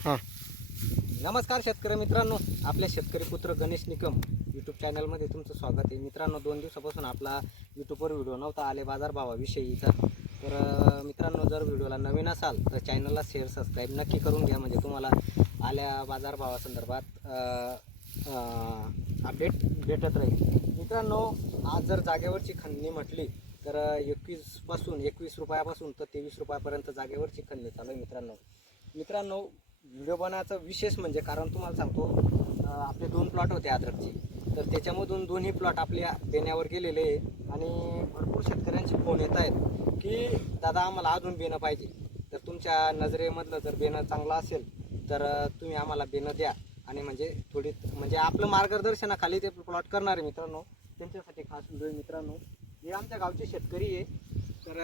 हां. नमस्कार शेतकरी मित्रांनो आपल्या शेतकरी पुत्र गणेश निकम यूट्यूब चॅनलमध्ये तुमचं स्वागत आहे. मित्रांनो दोन दिवसापासून आपला यूट्यूबवर व्हिडिओ नव्हता आले बाजारभावाविषयीचा तर मित्रांनो जर व्हिडिओला नवीन असाल तर चॅनलला शेअर सबस्क्राईब नक्की करून घ्या. म्हणजे तुम्हाला आल्या बाजारभावासंदर्भात अपडेट भेटत राहील. मित्रांनो आज जर जागेवरची खंडणी म्हटली तर एकवीसपासून एकवीस रुपयापासून तर तेवीस रुपयापर्यंत जागेवरची खंडणी चालू आहे मित्रांनो. मित्रांनो व्हिडिओ बनायचं विशेष म्हणजे कारण तुम्हाला सांगतो आपले दोन प्लॉट होते अद्रकचे. तर त्याच्यामधून दोन्ही प्लॉट आपल्या देण्यावर गेलेले आहे आणि भरपूर शेतकऱ्यांचे फोन येत आहेत की दादा आम्हाला अजून बेणं पाहिजे. तर तुमच्या नजरेमधलं जर बेणं चांगलं असेल तर तुम्ही आम्हाला बेणं द्या. आणि म्हणजे थोडी म्हणजे आपलं मार्गदर्शनाखाली ते प्लॉट करणारे मित्रांनो. त्यांच्यासाठी खास व्हिडिओ मित्रांनो. हे आमच्या गावचे शेतकरी आहे. तर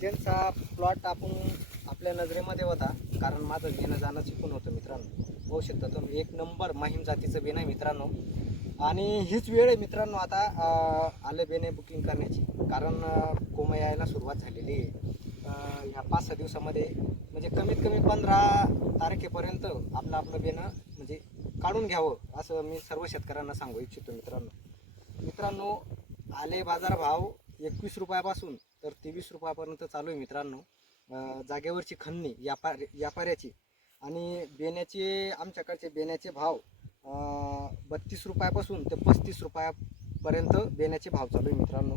त्यांचा प्लॉट आपण आपल्या नजरेमध्ये होता. कारण माझं घेणं जाणं चुकून होतं मित्रांनो. होऊ शकतं तुम्ही एक नंबर माहीम जातीचं बेन आहे मित्रांनो. आणि हीच वेळ आहे मित्रांनो आता आले बेने बुकिंग करण्याची. कारण कोमा यायला सुरुवात झालेली आहे. ह्या पाच सहा दिवसामध्ये म्हणजे कमीत कमी पंधरा तारखेपर्यंत आपलं आपलं बेणं म्हणजे काढून घ्यावं असं मी सर्व शेतकऱ्यांना सांगू इच्छितो मित्रांनो. मित्रांनो आले बाजारभाव एकवीस रुपयापासून तर तेवीस रुपयापर्यंत चालू आहे मित्रांनो. जागेवरची खंदणी व्यापार व्यापाऱ्याची आणि बेण्याचे आमच्याकडचे बेण्याचे भाव बत्तीस रुपयापासून ते पस्तीस रुपयापर्यंत बेण्याचे भाव चालू आहे मित्रांनो.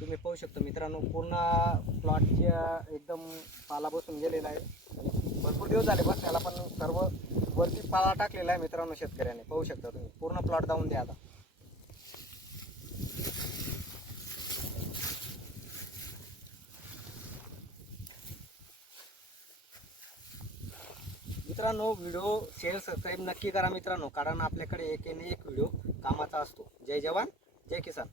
तुम्ही पाहू शकता मित्रांनो पूर्ण प्लॉटच्या एकदम पाला बसून गेलेला आहे. भरपूर दिवस झाले बस त्याला पण सर्व वरती पाला टाकलेला आहे मित्रांनो शेतकऱ्याने. पाहू शकता तुम्ही पूर्ण प्लॉट जाऊन द्या आता. मित्रांनो व्हिडिओ शेअर सबस्क्राईब नक्की करा मित्रांनो कारण आपल्याकडे एक एक व्हिडिओ कामाचा असतो. जय जवान जय किसान.